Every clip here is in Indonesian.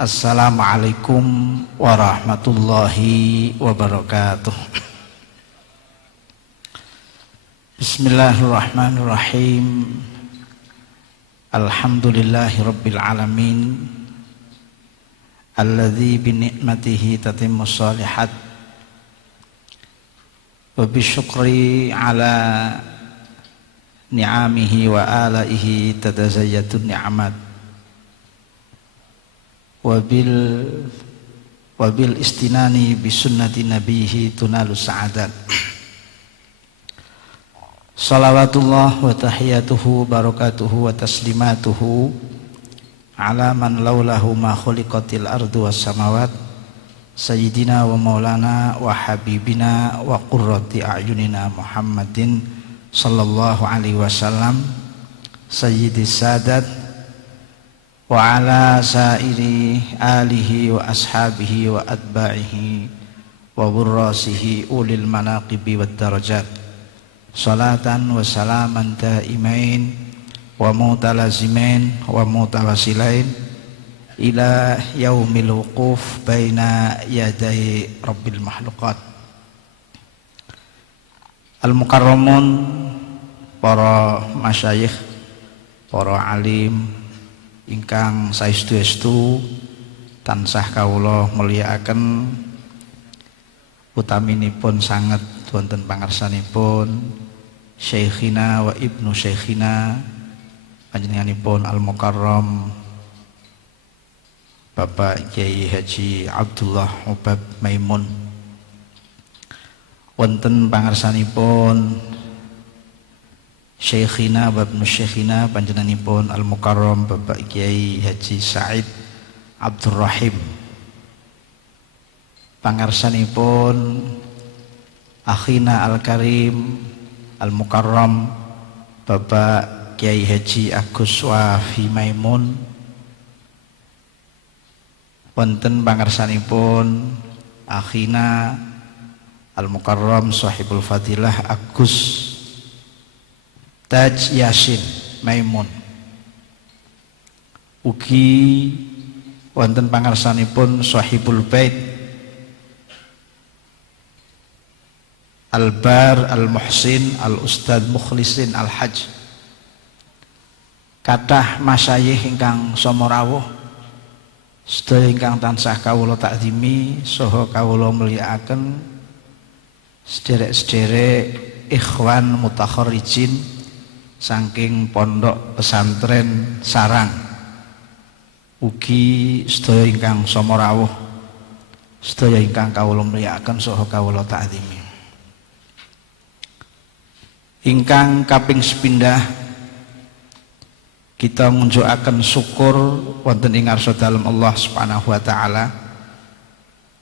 Assalamualaikum warahmatullahi wabarakatuh. Bismillahirrahmanirrahim. Alhamdulillahi rabbil alamin, alladzi bi ni'matihi tatimmus shalihat wa bi syukri ala ni'amihi wa alaihi tatazayyatun ni'amat wabil istinani bisunnati nabihi tunalu sa'adat. Salawatullah wa tahiyatuhu barakatuhu wa taslimatuhu ala man laulahu ma khuliqatil ardu was samawat sayyidina wa maulana wa habibina wa qurrati a'yunina Muhammadin sallallahu alaihi wasallam sayyidis sadat wa ala sairi alihi wa ashabihi wa atba'ihi wa burrasihi ulil manaqibi wad darajat salatan wa salaman daimain wa mutalazimain wa mutawasilain ila yaumil wuquf baina yaday rabbil mahluqat. Al-mukarramun, para masyayikh, para alim ingkang saestu-estu tansah kawula mulyakaken, utaminipun sanget wonten pangarsanipun Syekhina wa ibnu Syekhina panjenenganipun Al-Mukarram Bapak Kyai Haji Abdullah Ubab Maimun, wonten pangarsanipun Syekhina wa ibnu Syekhina panjenenganipun Al-Mukarram Bapak Kyai Haji Said Abdurrahim, pangarsanipun Akhina Al-Karim Al-Mukarram Bapak Kyai Haji Agus Wafi Maimun, wonten pangarsanipun Akhina Al-Mukarram Sahibul Fadilah Agus Taj Yasin Maimun, ugi wonten pangarsanipun Sahibul Bait Al-Bar Al-Muhsin Al-Ustad Mukhlisin Al-Hajj, kathah masyayikh ingkang somorawuh sedaya ingkang tansah kawula takzimi saha kawula mulyakaken, sederek-sederek ikhwan mutakharrijin saking pondok pesantren Sarang, ugi sedaya ingkang somorawuh, sedaya ingkang kawula mulyakaken saha kawula takzimi. Ingkang kaping sepindah kita ngunjukaken syukur wonten ing ngarsa dalem Allah Subhanahu wa taala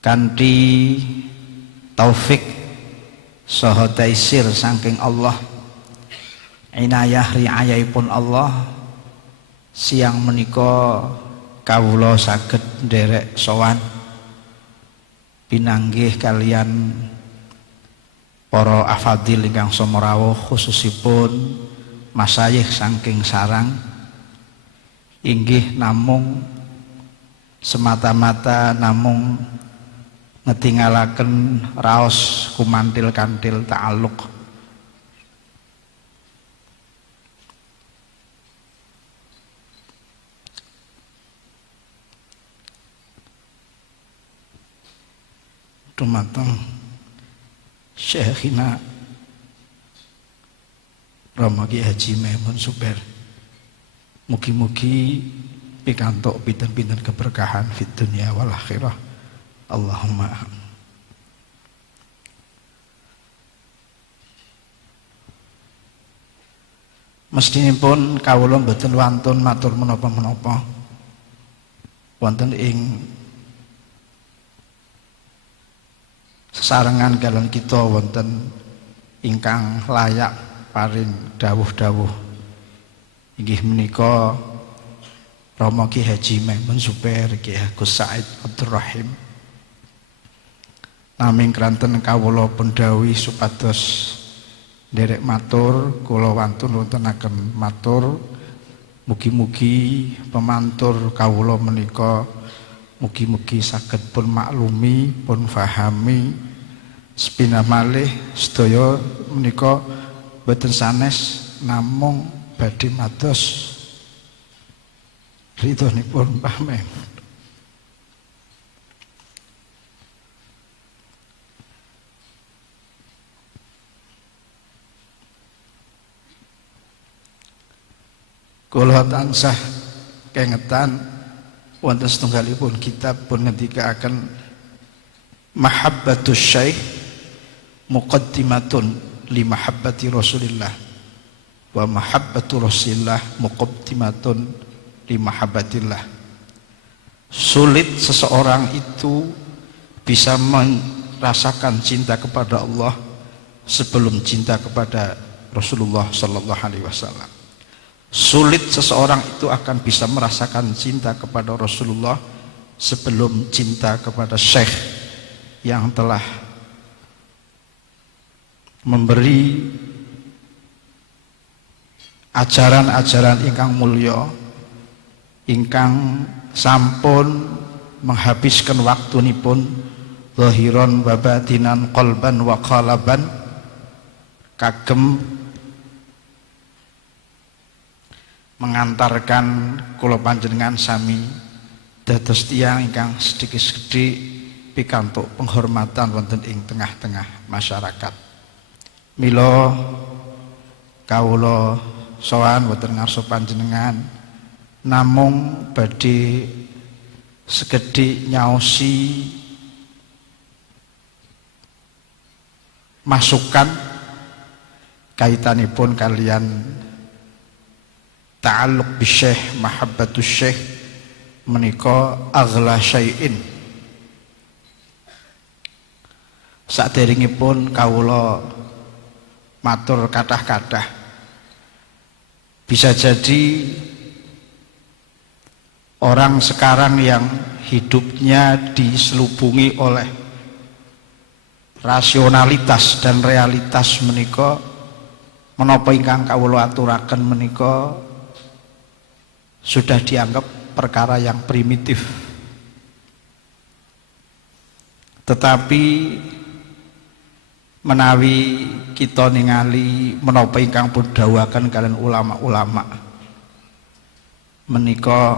kanthi taufik saha taisir saking Allah, inayah riayahipun Allah, siang menika kawula saged nderek sowan pinanggih kalian para afadil ingkang somorawuh, khususipun masyayikh saking Sarang, inggih namung semata-mata namung ngetingalaken raos kumantil-kantil ta'alluq dumateng Syekhina Rama Kyai Haji Maimun Zubair, mugi-mugi pikantuk pinten-pinten keberkahan fid dunya wal akhirah. Allahumma. Mestinipun kawula mboten wantun matur menapa-menapa wonten ing sesarengan kalian kita wonten ingkang layak paring dawuh-dawuh inggih menika Rama Kyai Haji Maimun Zubair Kyai Agus Said Abdurrahim, naming kranten kawula pendhawuhi supados nderek matur, kula wantun wontenaken matur, mugi-mugi pemantur kawula menika mugi-mugi saged pun maklumi, pun fahami sepindah malih sedaya menika boten sanes namung badhe mados ridhonipun pameh. Kula tansah kengetan wonten setunggalipun kitab pun ngendikaaken mahabbatus syekh muqaddimatun li mahabbati Rasulillah wa mahabbatu Rasulillah muqaddimatun li mahabbatillah. Sulit seseorang itu bisa merasakan cinta kepada Allah sebelum cinta kepada Rasulullah sallallahu alaihi wasallam. Sulit seseorang itu akan bisa merasakan cinta kepada Rasulullah sebelum cinta kepada Syekh yang telah memberi ajaran-ajaran ingkang mulya, ingkang sampun menghabiskan waktunipun zahiran wa batinan qalban wa qalaban kagem mengantarkan kula panjenengan sami dados tiyang ingkang sedhik-sedhik pikantuk penghormatan wonten ing tengah-tengah masyarakat. Mila kawula sowan wonten ngarsa panjenengan namung badhe segedhik nyaosi masukan kaitanipun kalian ta'alluq bisyekh, mahabbatus syekh menika aghla syai'in. Saderengipun kawula matur kathah-kathah, bisa jadi orang sekarang yang hidupnya diselubungi oleh rasionalitas dan realitas menika menapa ingkang kawula aturaken menika sudah dianggap perkara yang primitif. Tetapi menawi kita ningali menapa ingkang pun dawuhaken kalian ulama-ulama menika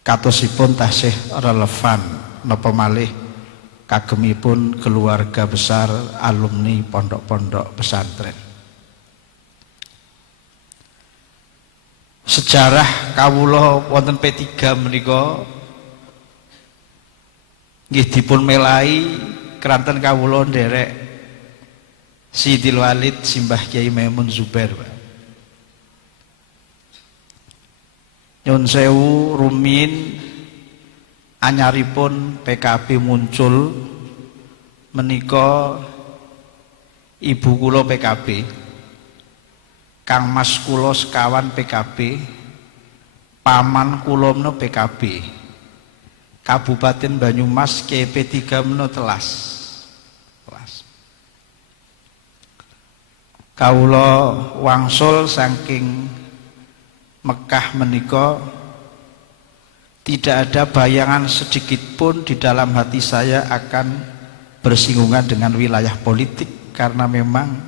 katosipun tasih relevan napa malih kagemipun keluarga besar alumni pondok-pondok pesantren. Sejarah kawula wonten P3 menika nggih dipun melai keranten kawula nderek Sidil Walid Simbah Kyai Maimun Zubair. Nyun sewu rumin anyaripun PKB muncul menika ibu kula PKB, Kang Mas kula sekawan PKB, paman kula menika PKB, Kabupaten Banyumas KP3 menika telas. Kawula wangsul saking Mekah menika tidak ada bayangan sedikit pun di dalam hati saya akan bersinggungan dengan wilayah politik, karena memang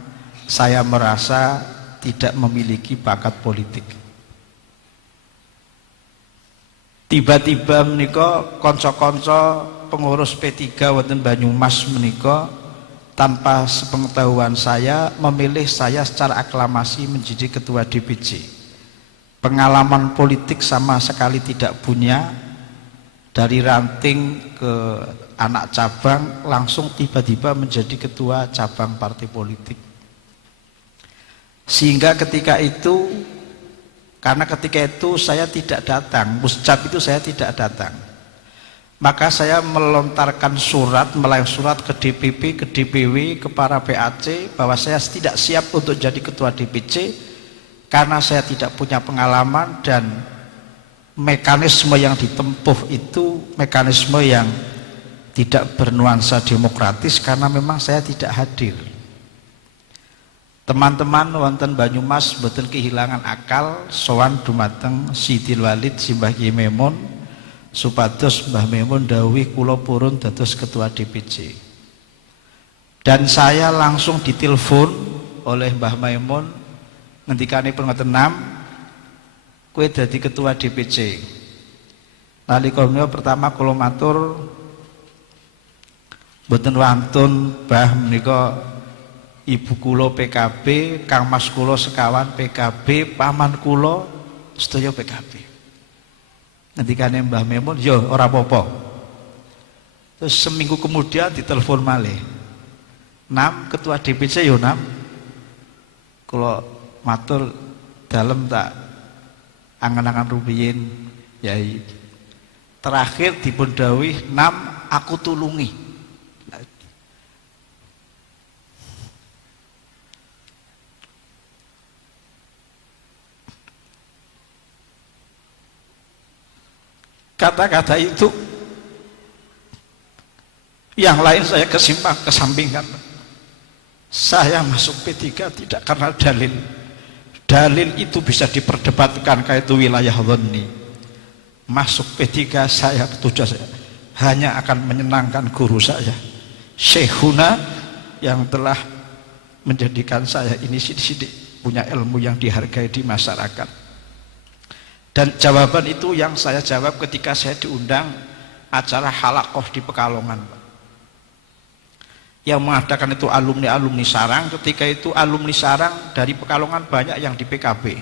saya merasa tidak memiliki bakat politik. Tiba-tiba menika kanca-kanca pengurus P3 wonten Banyumas menika tanpa sepengetahuan saya memilih saya secara aklamasi menjadi ketua DPC. Pengalaman politik sama sekali tidak punya, dari ranting ke anak cabang langsung tiba-tiba menjadi ketua cabang partai politik. Sehingga ketika itu, karena ketika itu saya tidak datang, muscap itu saya tidak datang, maka saya melontarkan surat, melayang surat ke DPP, ke DPW, ke para PAC bahwa saya tidak siap untuk jadi ketua DPC karena saya tidak punya pengalaman dan mekanisme yang ditempuh itu mekanisme yang tidak bernuansa demokratis, karena memang saya tidak hadir. Teman-teman wonten Banyumas boten kehilangan akal, sowan dumateng Sidil Walid Simbah Kyai Maimun supados Mbah Memun dawuhi kula purun dados ketua DPC. Dan saya langsung ditelepon oleh Mbah Memun ngendikane ngoten, "Nam, kowe dadi ketua DPC." Nalika menika pertama kula matur, mboten wantun Mbah menika ibu kula PKB, kang mas kula sekawan PKB, paman kula sedaya PKB. Ngendikane Mbah Memun, "Ya ora apa-apa." Terus seminggu kemudian ditelepon malih, "Nam, ketua DPC yo Nam." Kula matur, "Dalem tak angan-angan rumiyin Yai." Terakhir dipun dawuhi, "Nam, aku tulungi." Kata-kata itu yang lain saya kesampingkan. Saya masuk P3 tidak karena dalil. Dalil itu bisa diperdebatkan, kayak itu wilayah dhanni. Masuk P3 saya tujuan saya hanya akan menyenangkan guru saya, Syekhuna, yang telah menjadikan saya ini sidik-sidik punya ilmu yang dihargai di masyarakat. Dan jawaban itu yang saya jawab ketika saya diundang acara halakoh di Pekalongan. Yang mengadakan itu alumni-alumni Sarang. Ketika itu alumni Sarang dari Pekalongan banyak yang di PKB.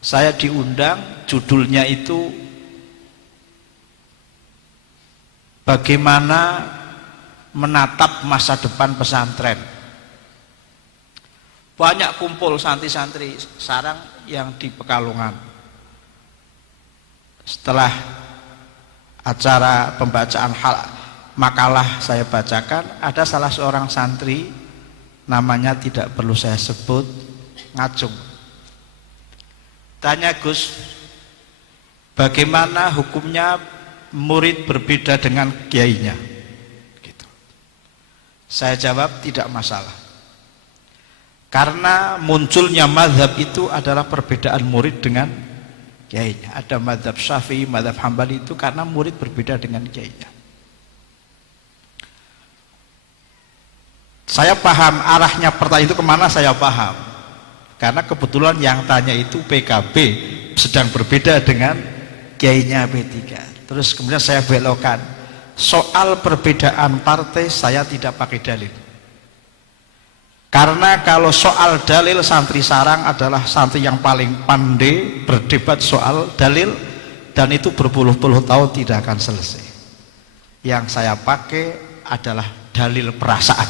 Saya diundang, judulnya itu bagaimana menatap masa depan pesantren. Banyak kumpul santri-santri Sarang yang di Pekalongan. Setelah acara pembacaan makalah saya bacakan, ada salah seorang santri, namanya tidak perlu saya sebut, ngacung. Tanya, "Gus, bagaimana hukumnya murid berbeda dengan kiainya?" Gitu. Saya jawab, tidak masalah. Karena munculnya mazhab itu adalah perbedaan murid dengan kiainya. Ada mazhab Syafi'i, mazhab Hambali itu karena murid berbeda dengan kiainya. Saya paham arahnya pertanyaan itu kemana, saya paham. Karena kebetulan yang tanya itu PKB sedang berbeda dengan kiainya P3. Terus kemudian saya belokkan, soal perbedaan partai saya tidak pakai dalil. Karena kalau soal dalil, santri Sarang adalah santri yang paling pandai berdebat soal dalil, dan itu berpuluh-puluh tahun tidak akan selesai. Yang saya pakai adalah dalil perasaan,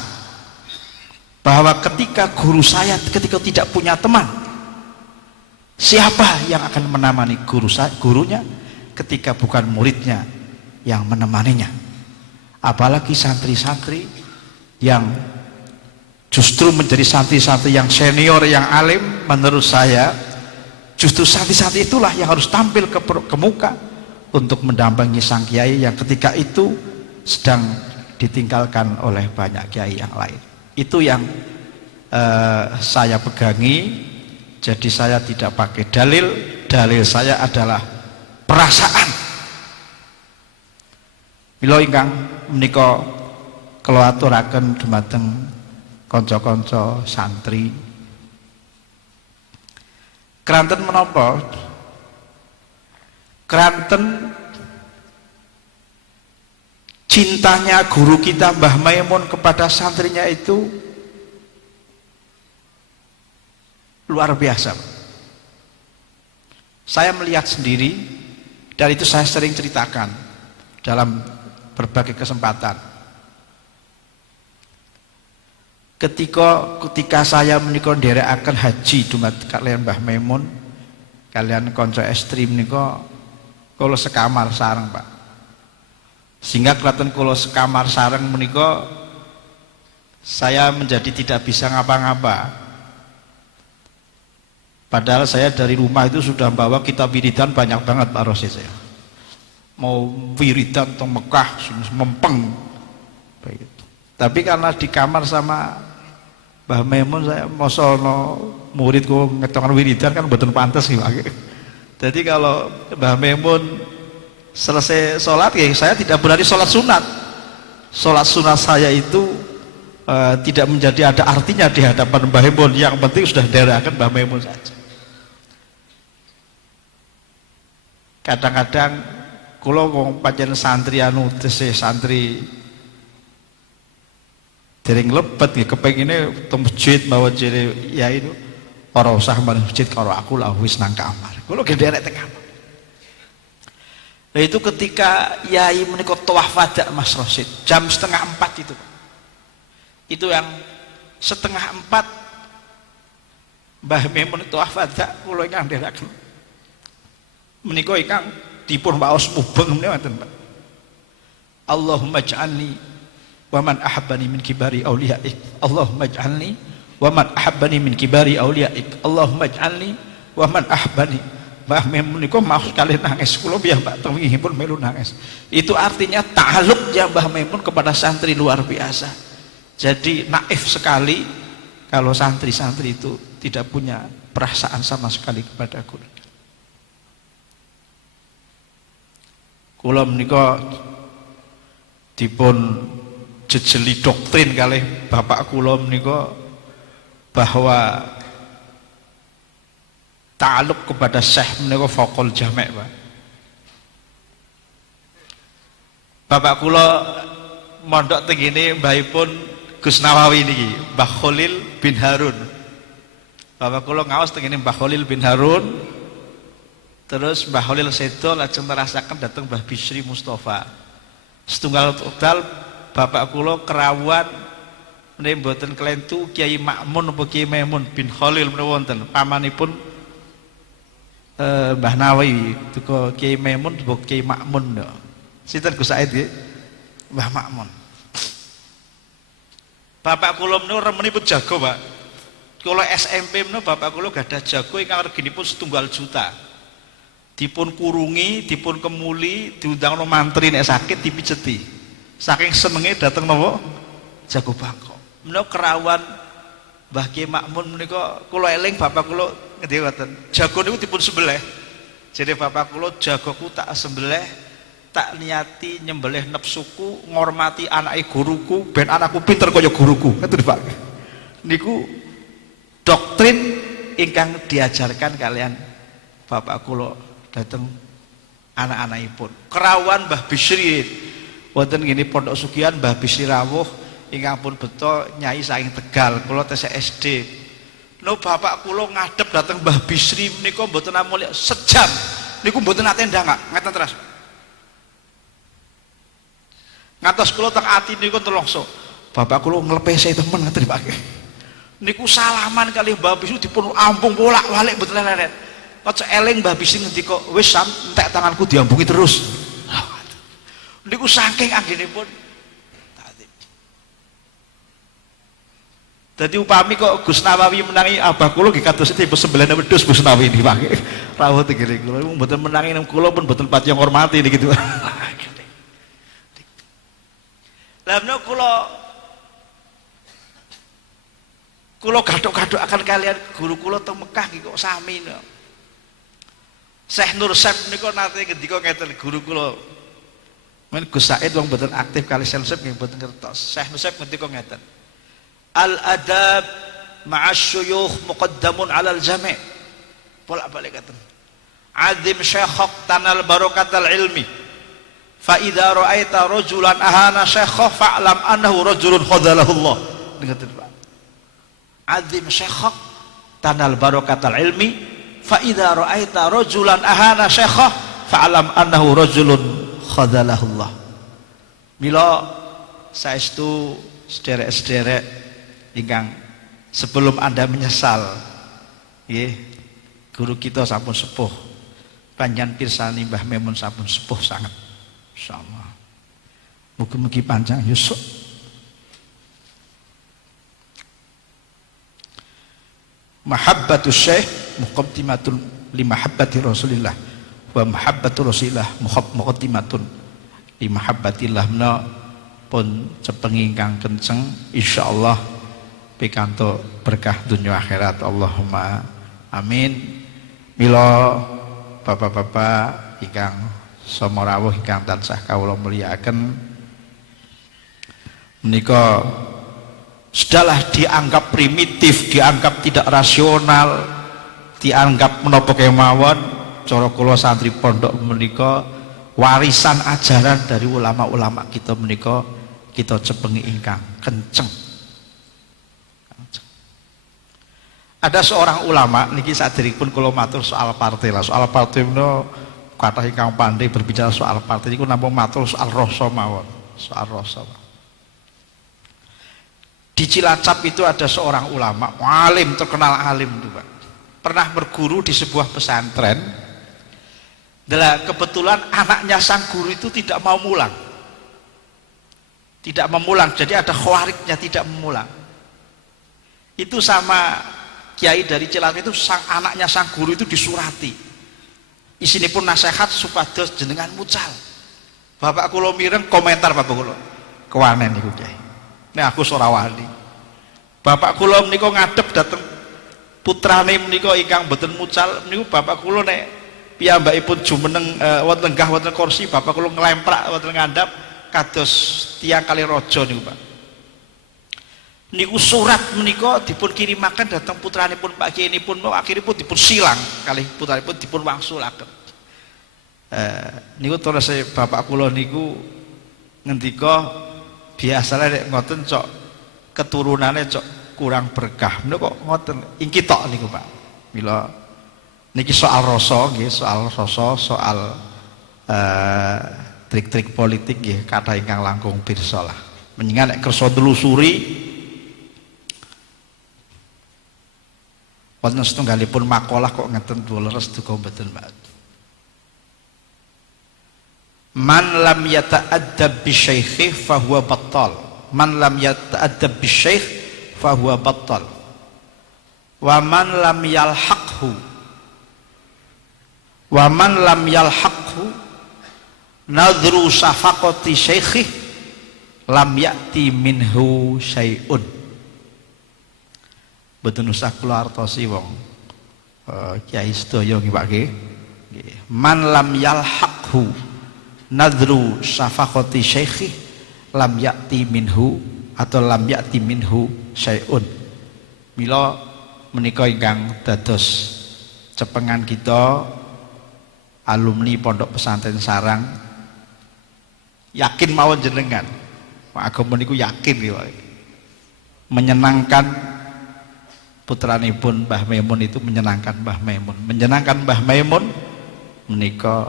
bahwa ketika guru saya ketika tidak punya teman, siapa yang akan menemani gurunya ketika bukan muridnya yang menemaninya? Apalagi santri-santri yang justru menjadi santri-santri yang senior, yang alim. Menurut saya justru santri-santri itulah yang harus tampil ke muka untuk mendampingi sang kiai yang ketika itu sedang ditinggalkan oleh banyak kiai yang lain. Itu yang saya pegangi. Jadi saya tidak pakai dalil, dalil saya adalah perasaan. Mila ingkang menika kula aturaken dumateng konco-konco santri, keranten menapa? Keranten cintanya guru kita Mbah Maimun kepada santrinya itu luar biasa. Saya melihat sendiri, dan itu saya sering ceritakan dalam berbagai kesempatan. Ketika saya menika nderekaken haji dumat kalian Mbah Maimun kalian konco ekstrim menika kula sekamar sareng, Pak. Sehingga kelihatan kula sekamar sareng menika saya menjadi tidak bisa ngapa-ngapa. Padahal saya dari rumah itu sudah bawa kitab wiridan banyak banget, Pak Rosi. Saya mau wiridan teng Mekah mempeng begitu. Tapi karena di kamar sama Mbah Maimun saya mosono murid kok ngetongan wiridan kan mboten pantes iki. Jadi kalau Mbah Maimun selesai sholat ya saya tidak berani sholat sunat. Sholat sunat saya itu tidak menjadi ada artinya di hadapan Mbah Mun. Yang penting sudah derakan Mbah Mun saja. Kadang-kadang kula wong pancen santri anu tesih santri dereng lebet nggih kepengine teng masjid mawa jere ya itu ora usah men masjid karo aku lah wis nang kamar. Kula ge derek teng kamar. Nah itu ketika yai menika tawaf wada Mas Rosid jam 3:30 itu. Itu yang 3:30 Mbah Mun tawaf wada kula ingkang ndherekaken. Menika ingkang dipun waos mubeng menika wonten Pak. Allahumma ij'alni wa man ahabbani min kibari auliyaik. Allahumma ij'alni wa man ahabbani min kibari auliyaik. Allahumma ij'alni wa man ahabbani. Mbah Mun niku mau sekali nangis. Kula biar Pak tengihipun melu nangis. Itu artinya ta'alluqnya Mbah Mun kepada santri luar biasa. Jadi naif sekali kalau santri-santri itu tidak punya perasaan sama sekali kepada guru. Kula menika dipun jejeli doktrin kalih bapak kula menika bahwa ta'alluq kepada syekh menika faqul jami' Pak. Bapak kula mondok teng ngene mbahipun Gus Nawawi niki, Mbah Khalil bin Harun. Bapak kula ngaos teng ngene Mbah Khalil bin Harun. Terus Mbah Khalil sedo lajeng terasaken dateng Mbah Bisri Mustafa. Setunggal total bapak kula kerawuan menawi mboten kelentu Kiai Makmun apa Kiai Maimun bin Khalil menawi wonten pamanipun Mbah Nawawi tuku Kiai Maimun tuku Kiai Makmun. Sinten Gus Said nggih? Mbah Makmun. Bapak kula menawi remenipun jago, Pak. Kula SMP menawi bapak kula gadah jago ingkang reginipun 1 juta. Dipun kurungi, dipun kemuli, diundang no mantri nek sakit dipijeti. Saking senenge dateng napa? Jago Bangkok. Menika kerawan Mbah Kiai Makmun menika kula eling bapak kula ngendi ngoten. Jago niku dipun sembelih. Jadi bapak kula jagoku tak sembelih, tak niati nyembelih nepsuku, ngormati anake guruku, ben anakku pinter kaya guruku. Ngoten Pak. Niku doktrin ingkang diajarkan kalian bapak kula dateng anak-anakipun. Kerawan Mbah Bisri wonten ngene Pondok Sugihan Mbah Bisri rawuh ingkang pun beto nyai saking Tegal. Kula tesih SD. No bapak kula ngadep dateng Mbah Bisri menika mboten namung sejam. Niku mboten nate ndangak, ngeten terus. Ngantos kula teng ati niku telongso. Bapak kula nglepese temen ngeten Pak. Niku salaman kali Mbah Bisri dipun ambung bolak-balik mboten leret. Kok eling Mbah Bisri ngendika wis sam entek tanganku diambungi terus. Niku saking anggenipun. Dadi upami kok Gus Nawawi menangi abah kula nggih kados tipe 9 wedhus Gus Nawawi niki Pak. Rawuh tenggene kula mboten menangi nang kula pun mboten pati ngormati niki gitu. Lah menawa kula gathuk-gathuk akan kalian guru kula teng Mekah nggih kok sami no. Syekh Nur Syekh niku nate ngendika ngeten guru kula. Men Gus Said wong mboten aktif kali selsep nggih mboten ngertos. Syekh Nur Syekh ngendika ngeten. Al adab ma'as syuyukh muqaddamun 'alal jami'. Bolak-balik ngeten. Azim syekhak tanal barakatal ilmi. Fa idza ra'aita rajulan ahana syekhah fa'lam annahu rajulun khadalahullah. Ngeten Pak. Azim syekhak tanal barakatal ilmi. Fa idza ra'aita rajulan ahana syekhah fa'lam annahu rajulun khadalahullah. Mila saestu sederek-sederek ingkang sebelum Anda menyesal nggih guru kita sampun sepuh panjenengan pirsani Mbah Mun sampun sepuh sangat insyaallah. Mugi-mugi panjang yusuk. Mahabbatus syekh muqaddimatun li mahabbati Rasulillah wa mahabbatu Rasulillah muqaddimatun li mahabbatillah. Menawa pun cepeng ingkang kenceng insyaallah pikantuk berkah dunia akhirat. Allahumma amin. Mila bapak-bapak ingkang sama rawuh ingkang tansah kawula mulyakaken menika sudahlah dianggap primitif, dianggap tidak rasional, dianggap menapa kemawon. Cara kula santri pondok menika warisan ajaran dari ulama-ulama kita menika kita cepengi ingkang kenceng. Ada seorang ulama niki saderengipun kula matur soal partai lah. Soal partai menika kathah ingkang pandai berbicara soal partai niku namung matur soal rasa mawon, soal rasa. Di Cilacap itu ada seorang ulama, alim, terkenal alim itu Pak. Pernah berguru di sebuah pesantren. Dan kebetulan anaknya sang guru itu tidak mau mulang. Tidak memulang, jadi ada khawariknya tidak memulang. Itu sama kiai dari Cilacap itu anaknya sang guru itu disurati. Isinipun nasihat supados jenengan mucal. Bapak kula mireng komentar bapak kula. Kewanen niku Kyai. Nek aku ora wani. Bapak kula menika ngadep dateng putrane menika ingkang boten mucal niku bapak kula nek piyambakipun jumeneng wonten lenggah wonten kursi bapak kula nglemprak wonten ngandhap kados tiyang kali raja niku Pak. Niku surat menika dipun kirimaken dhateng putranipun Pak Kiai nipun akhiripun dipun silang kalih putranipun dipun wangsulaken. Niku terus bapak kula niku ngendika biasane nek ngoten cok keturunane cok kurang berkah. Menika kok ngoten ingki tok niku Pak. Mila niki soal rasa nggih, soal rasa, soal trik-trik politik nggih kathah ingkang langkung pirsa lah. Menjenengan nek kersa telusuri wonten setunggalipun makalah kok ngeten leres duka mboten Pak. Man lam yata'addab bi syaikhi fa huwa battal. Man lam yata'addab bi syaikh fa huwa battal. Wa man lam yalhaqhu wa man lam yalhaqhu nadru safaqati syaikhi lam ya'ti minhu syai'un. Mboten usah kula artosi wong kiai sedaya nggih Pak nggih. Man lam yalhaqhu nadru syafaqati syaikhi lam ya'ti minhu atau lam ya'ti minhu syai'un. Mila menika ingkang dados cepengan kita alumni Pondok Pesantren Sarang yakin mawon jenengan agama niku yakin menyenangkan putranipun Mbah Maimun itu menyenangkan Mbah Maimun, menyenangkan Mbah Maimun menika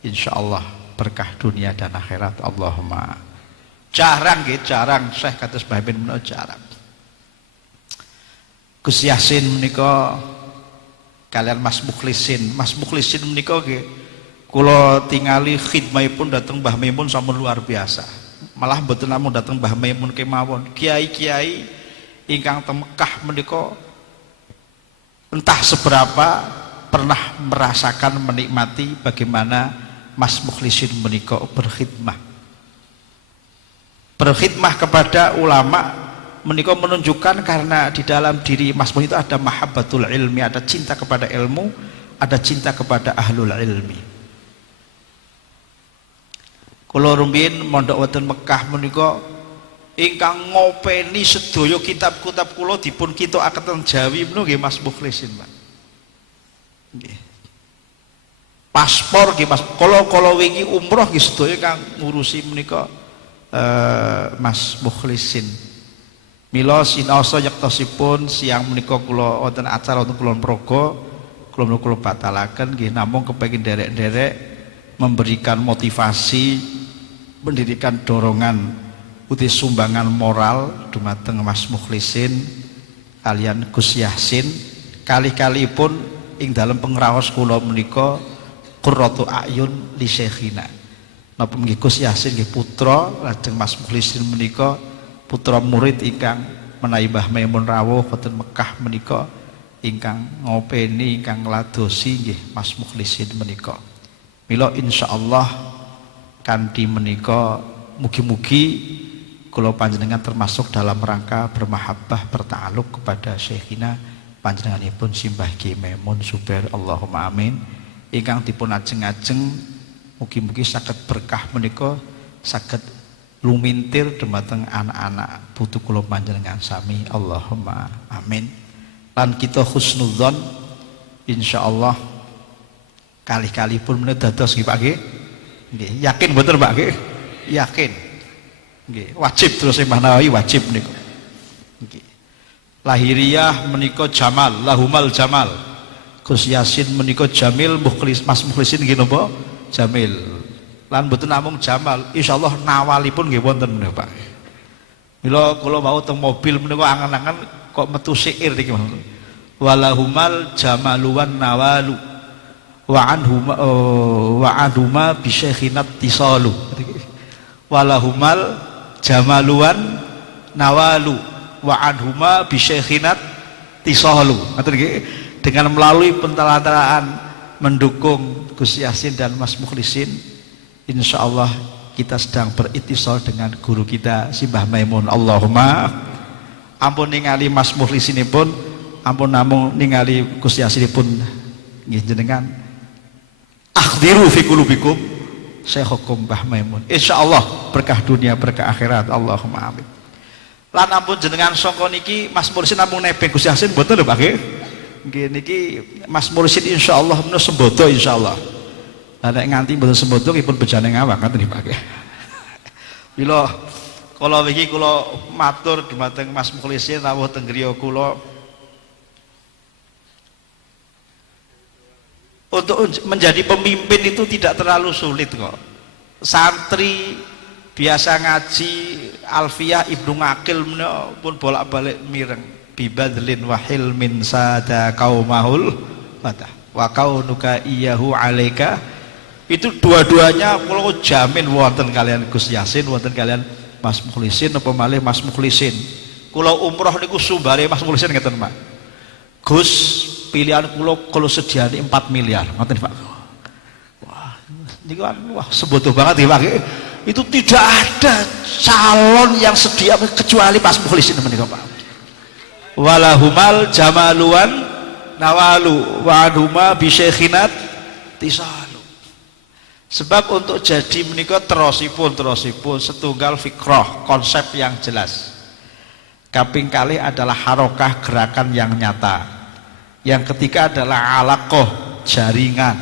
insyaallah berkah dunia dan akhirat. Allahumma. Jarang nggih, jarang Syekh kados Mbah Maimun menika jarang. Gus Yasin menika kalian Mas Mukhlisin. Mas Mukhlisin menika nggih kula tingali khidmahipun dhateng Mbah Maimun sampun luar biasa. Malah mboten namung dhateng Mbah Maimun kemawon, kiai-kiai ingkang teng Mekah menika entah seberapa pernah merasakan menikmati bagaimana Mas Mukhlisin menika berkhidmah kepada ulama menika menunjukkan karena di dalam diri Mas Mukhlisin itu ada mahabbatul ilmi, ada cinta kepada ilmu, ada cinta kepada ahlul ilmi. Kula rumiyin mondok wonten Mekah menika ingkang ngopeni sedaya kitab-kitab kula dipun kitakaken Jawi menika nggih Mas Mukhlisin Pak. Nggih. Paspor nggih Mas. Kala wingi umroh nggih sedaya kang ngurusi menika Mas Mukhlisin. Mila sinaosa yektosipun siang menika kula wonten acara wonten Kulon Progo, kula batalaken nggih namung kepengin derek-derek memberikan motivasi, mendirikan dorongan uti sumbangan moral dumateng Mas Mukhlisin kalian Gus Yasin kali-kali pun ing dalam pengraos kula menika qurratu ayun li syekhina napa nggih Gus Yasin nggih putra lajeng Mas Mukhlisin menika putra murid ingkang menawi Mbah Maimun rawuh wonten Mekah menika ingkang ngopeni ingkang ngladosi nggih Mas Mukhlisin menika. Mila insyaallah kanthi menika mugi-mugi kula panjenengan termasuk dalam rangka bermahabbah berta'aluk kepada Syekhina panjenenganipun Simbah Ki Maimun Zubair Allahumma amin ingkang dipun ajeng-ajeng Mugi-mugi saged berkah menika saged lumintir dumateng anak-anak putu kula panjenengan sami. Allahumma amin. Lan kita husnudzon insyaallah kali-kali pun menika dados nggih Pak nggih. Nggih, yakin mboten Pak nggih? Yakin. Nggih, wajib terus Mbah Nawawi wajib menika. Nggih. Lahiriah menika jamal, lahumal jamal. Gus Yasin menika jamil, Mas Mukhlisin nggih napa? Jamil. Lan mboten namung jamal, insyaallah nawalipun nggih wonten menika Pak. Mila kula mau teng mobil menika angen-angen kok metu syair niki Mas. Walahumal jamaluwan nawalu wa anhuma bi syekhinat tisalu. Walahumal jamaluwan nawalu wa anhuma bi syekhinat tisalu. Ngoten nggih. Dengan melalui pentelaan mendukung Gus Yasin dan Mas Mukhlisin, insya Allah kita sedang beritisal dengan guru kita si Mbah Maimun. Allahumma ampun ningali Mas Mukhlisinipun, ampun namung ningali Gus Yasinipun nggih jenengan akhdiru fi qulubikum Syekhukum Mbah Maimun. Insya Allah berkah dunia berkah akhirat. Allahumma amin. Lan ampun jenengan sangka niki Mas Mukhlisin namung nebeng Gus Yasin mboten lho Pak nggih. Nggih niki Mas Mursyid insyaallah menawa sembodo insyaallah. Lah nek nganti mboten sembodo nggih pun bejane ngawak ngoten nggih Pak. Mila kala wingi kula matur dumateng Mas Mukhlisin rawuh teng griya kula untuk menjadi pemimpin itu tidak terlalu sulit kok. Santri biasa ngaji Alfiyah Ibnu Ngakil menawa pun bolak-balik mireng. Bibadlin wa hilmin sada qaumahul fatah wa kaunuka iyahu alaika, itu dua-duanya kalau jamin wonten kalian Gus Yasin, wonten kalian Mas Mukhlisin apa malih Mas Mukhlisin. Kula umroh niku sumbare Mas Mukhlisin ngeten Pak. Gus pilihan kula kalau sediane 4 miliar ngoten Pak. Wah niku wah sebodoh banget ya Pak. Itu tidak ada calon yang sedia kecuali Mas Mukhlisin menika Pak. Walahumal jamaluan nawalu wa adhuma bisyekhinat tisalu. Sebab untuk jadi menika terosipun setunggal fikrah, konsep yang jelas. Kaping kalih adalah harokah, gerakan yang nyata. Yang ketiga adalah alaqoh, jaringan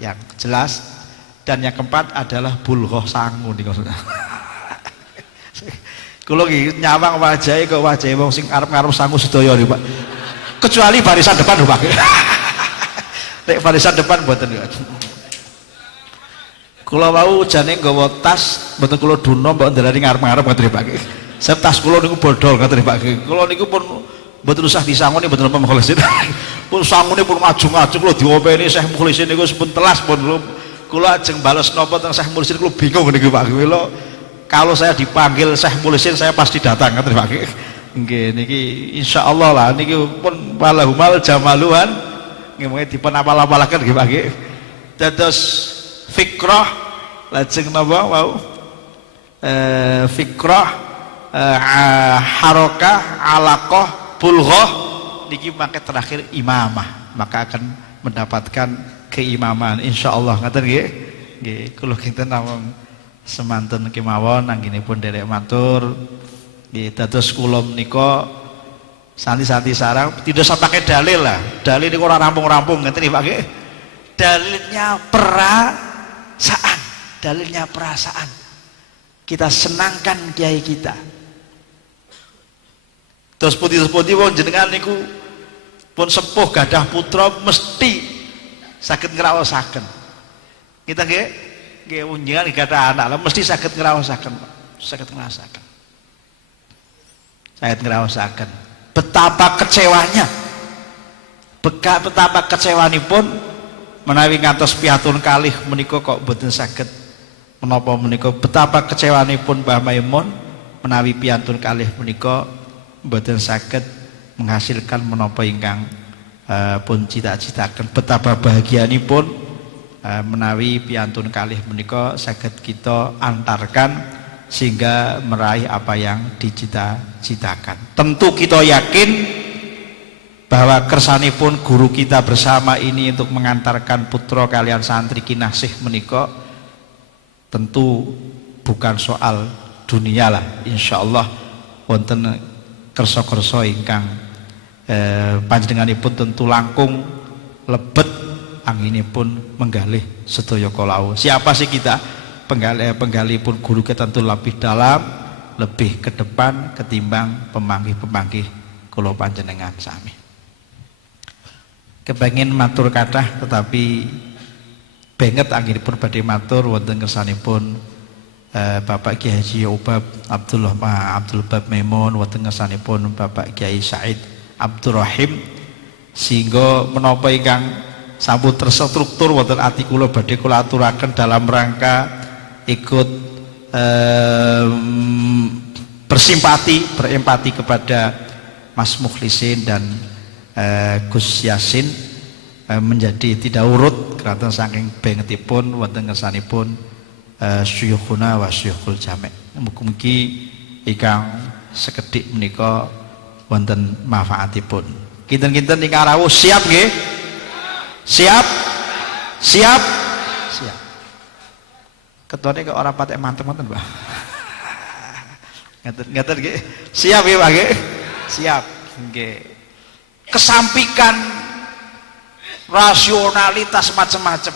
yang jelas. Dan yang keempat adalah bulghah sangu nika. Kula nggih nyawang wajahe kok wajahe wong sing arep-arep sangu sedaya niku Pak. Kecuali barisan depan lho Pak. Nek barisan depan mboten. Kula wau jane nggawa tas mboten kula duno mbok ndelani ngarep-ngarep ngoten Pak. Sebab tas kula niku bodol ngoten Pak. Kula niku pun mboten usah disangoni mboten napa Mukhlisin. Pun sangune pun maju-maju kula diopeni Syekh Mukhlisin niku pun telas pun kula ajeng bales napa teng Syekh Mukhlisin kula bingung niku Pak. Kula kalau saya dipanggil Syekh Mukhlisin saya pasti datang ngoten Pak. Nggih niki insyaallah lah niki pun walahumal jamaluhan nggih mengke dipun apal-apalaken nggih Pak nggih. Dados fikrah lajeng napa wau fikrah harokah alaqah bulghah niki mangke terakhir imamah, maka akan mendapatkan keimaman insyaallah ngoten nggih. Nggih kula kinten namung semanten kemawon anggenipun derek matur nggih dados kula menika santi-santi sarang tidak usah pakai dalil lah. Dalil niku ora rampung-rampung ngeten nggih Pak nggih. Dalilnya perasaan, dalilnya perasaan. Kita senangkan kiai kita. Terus putih-putih wong jenengan niku pun sepuh gadah putra mesti saged ngraosaken. Kita nggih nggih unjingan gadah anak lah mesti saged ngraosaken, saged ngraosaken. Saged ngraosaken betapa kecewanya. Betapa kecewanipun menawi ngantos piatun kalih menika kok mboten saged menapa menika, betapa kecewanipun Mbah Maimun menawi piantun kalih menika mboten saged menghasilkan menapa ingkang pun cita-citaken. Betapa bahagianipun menawi piantun kalih menika saged kita antarkan sehingga meraih apa yang dicita-citakan. Tentu kita yakin bahwa kersanipun guru kita bersama ini untuk mengantarkan putra kalian santri kinasih menika tentu bukan soal dunia lah, insyaallah wonten kersa-kersa ingkang panjenenganipun tentu langkung lebet anginipun menggalih sedaya kala. Siapa sih kita? Penggali pun guru kita tentu lebih dalam, lebih ke depan ketimbang pemanggih-pemanggih kula panjenengan sami. Kepengin matur kathah tetapi banget anginipun badhe matur wonten kersanipun Bapak Kiai Haji Ubab Abdul Bab Maimun, wonten kersanipun Bapak Kiai Said Abdurrahim, sehingga menapa ingkang sampun terstruktur wonten ati kula badhe kula aturaken dalam rangka ikut berempati kepada Mas Mukhlisin dan Gus Yasin, menjadi tidak urut karena saking bengetipun wonten ngersanipun syuyukhuna wa syuyukhul jami'. Mugi-mugi ingkang sekedhik menika wonten manfaatipun. Kinten-kinten ingkang rawuh siap nggih? Siap? Siap? Siap. Ketone kok ora patek mantep ngoten, Pak. Ngeten nggih. Siap nggih, Pak nggih? Siap nggih. Kesampikan rasionalitas macam-macam.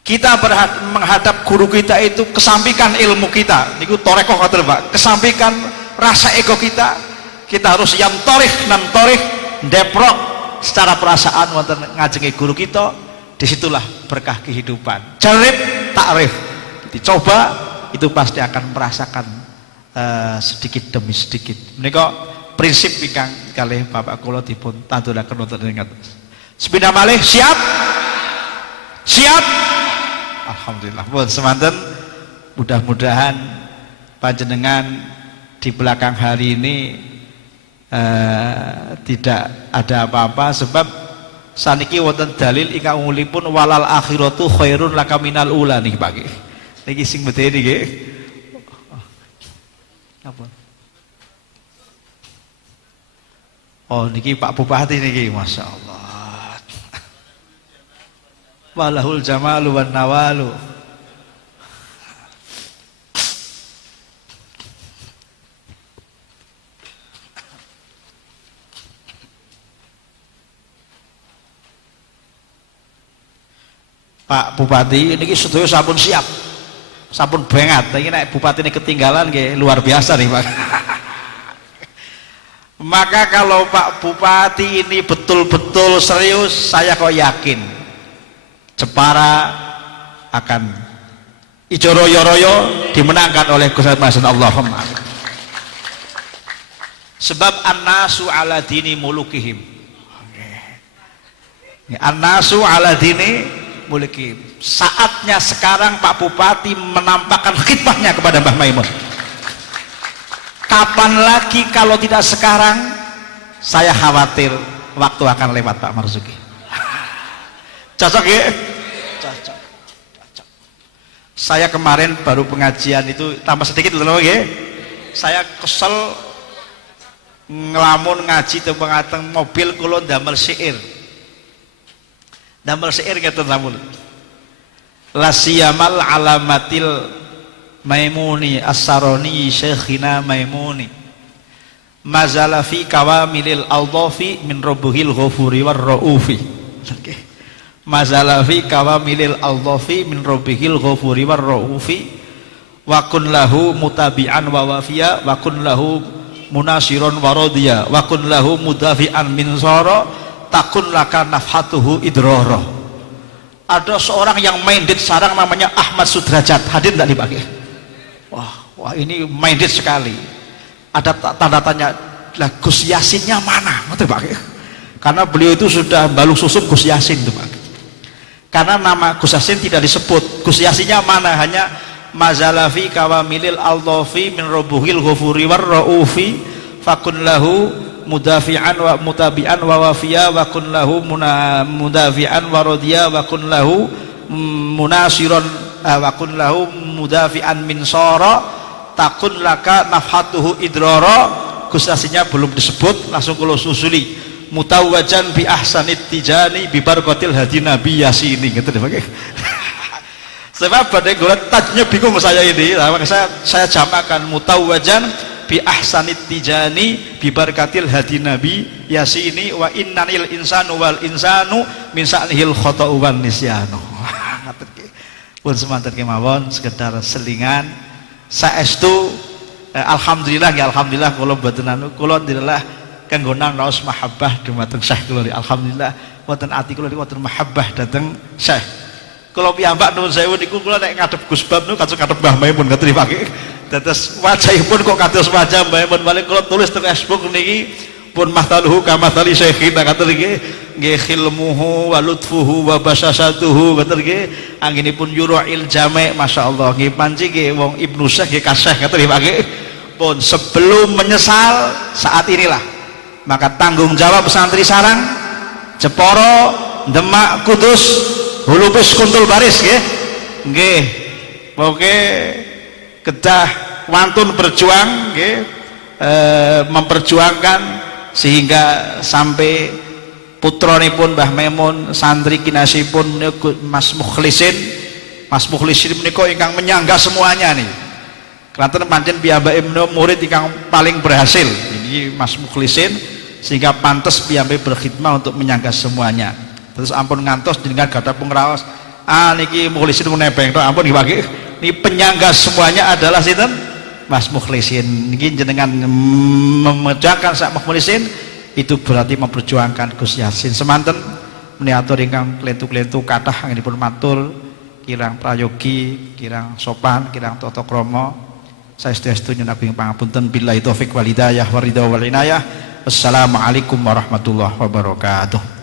Kita menghadap guru kita itu kesampikan ilmu kita. Niku torekoh ngoten, Pak. Kesampikan rasa ego kita. Kita harus yang torih deprok secara perasaan wonten ngajengi guru kita. Disitulah berkah kehidupan. Jarib takrif. Dicoba itu pasti akan merasakan sedikit demi sedikit. Menika prinsip ingkang kalih Bapak kula dipun tanduraken wonten ing ngatos. Sepindah malih siap? Siap? Alhamdulillah. Pun semanten, mudah-mudahan panjenengan di belakang hari ini tidak ada apa-apa, sebab saniki wonten dalil ingkang umulipun walal akhiratu khairun laka minal ula niki Pak nggih. Niki sing medeni nggih. Apa? Oh niki Pak Bupati niki, Masya Allah. Walahul jamalu wan nawalu. Pak Bupati niki sedaya sampun siap. Sampun banget. Iki nek bupati ini ketinggalan nggih luar biasa nih, Pak. Maka kalau Pak Bupati ini betul-betul serius, saya kok yakin Jepara akan ijo royo-royo dimenangkan oleh Gus Hasan. Allahumma. Sebab an-nasu ala dini mulukihim. An-nasu ala dini mulukihim. Saatnya sekarang Pak Bupati menampakkan khidmahnya kepada Mbah Maimun. Kapan lagi kalau tidak sekarang? Saya khawatir waktu akan lewat, Pak Marzuki. Cocok ya? Cocok. Saya kemarin baru pengajian itu tambah sedikit loh ya. Saya kesel ngelamun ngaji teng mobil kula damel syair. Damel syair ngeten sampun. La siyamal alamatil Maimuni as-Saroni Syekhina Maimuni mazala fi kawamilil aldafi min rabbuhil ghafuri war raufi. Mazala fi kawamilil aldafi min rabbihil ghafuri war raufi wa kun lahu mutabi'an wa wafiya wa kun lahu munasiron wa radiya wa kun lahu mudafi'an min sara takun laka nafhatuhu idroro. Ada seorang yang minded sarang namanya Ahmad Sudrajat, hadir tidak dipakai? Wah ini minded sekali. Ada tanda tanya, lah Gus Yasinnya mana? Karena beliau itu sudah balung susum Gus Yasin tuh, Pak. Karena nama Gus Yasin tidak disebut. Gus Yasinnya mana? Hanya mazalafi kawamilil aldofi min robuhil ghafuri war raufi fakun lahu mudafi'an wa mutabi'an wa wafiya wa kun lahu mudafi'an wa radiya wa kun lahu munasiron wa kun lahu mudafi'an min sara takun laka nafhatuhu idrara. Gus Yasinnya belum disebut, langsung kula susuli mutawwajan bi ahsanit tijani bi barakatil hadi nabi yasini gitu deh. Sebab pada gue tajnya bingung saya ini, saya jamakan mutawwajan bi ahsanit tijani bi barakatil hadi nabi yasini wa innanil insanu wal insanu min sa'nihil khata'u wan nisyanu. Pun semanten kemawon sekedar selingan saestu alhamdulillah ya alhamdulillah kula mboten anu kula ndillah kanggo naos mahabbah dumateng Syekh kula alhamdulillah wonten ati kula wonten mahabbah dhateng Syekh. Kalau piyambak nuwun sewu niku kula nek ngadep Gus Bab niku kados ngadep Mbah Maimun ngoten nggih. Dados wajahipun kok kados wajah Mbah Maimun balik kula tulis teng Facebook niki pun mahtaluhu kamathali syaikhina ngoten nggih. Nggih khilmuhu wa lutfuhu wa basasatuhu ngoten nggih. Anggenipun yuru'il jami' masyaallah nggih panci nggih wong Ibnu Syekh nggih kasih ngoten nggih. Pun sebelum menyesal saat inilah maka tanggung jawab santri sarang Jeporo Demak Kudus Hulubis Kuntul Baris nggih oke kedah wantun berjuang nggih memperjuangkan sehingga sampai putranipun Mbah Maimun santri kinasipun Mas Mukhlisin menika ingkang menyangga semuanya nih klaten pancen piyambake murid ingkang paling berhasil ini Mas Mukhlisin sehingga pantas piyambake berkhidmah untuk menyangga semuanya. Terus ampun ngantos jenengan gadah pengraos niki Mukhlisin nebeng tok ampun nggih niki penyangga semuanya adalah sinten Mas Mukhlisin niki jenengan memejangkan sak Mukhlisin itu berarti memperjuangkan Gus Yasin semanten meniatur ingkang klentu-klentu kathah anggenipun matur kirang prayogi kirang sopan kirang tata krama saestu-estu nyuwun ageng pangapunten billahi taufik wal hidayah waridha wal inayah. Wassalamualaikum warahmatullahi wabarakatuh.